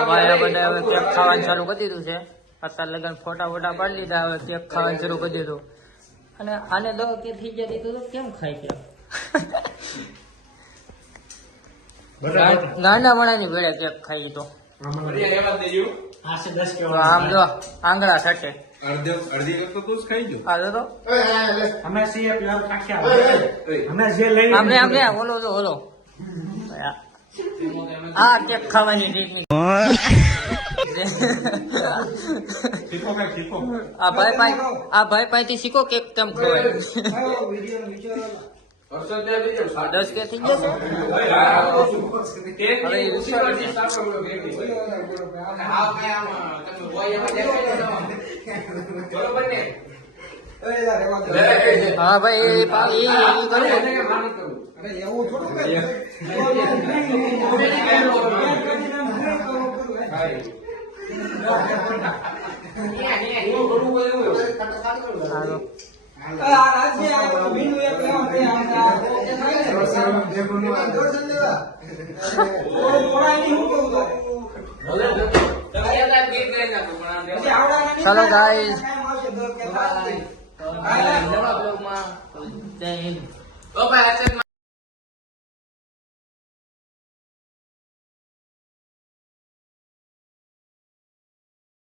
અમારે બધા હવે કેક ખાવાનું ચાલુ કરી દીધું છે. અત્યારે લગન ફોટા ફોટા પાડી લીધા, હવે કેક ખાવાનું શરૂ કરી દીધું. અને આને દો કે થઈ જતી તો કેમ ખાઈ ગયા ગાંડા મણાની ભેળે કેક ખાઈ તો આમ જો આંગળા સટે અડધી કપ તો તું જ ખાઈ જો. આ તો અમે છીએ પ્યાર કાખ્યા અમે જે લઈ આમને ઓલો જો ઓલો આ કેક ખાવાની રીતની આ ભાઈ પાસેથી શીખો કેક કેમ ખવાય. 10 કે થઈ જશે હા ભાઈ ચલો ગાઈસ જય હિન્દ.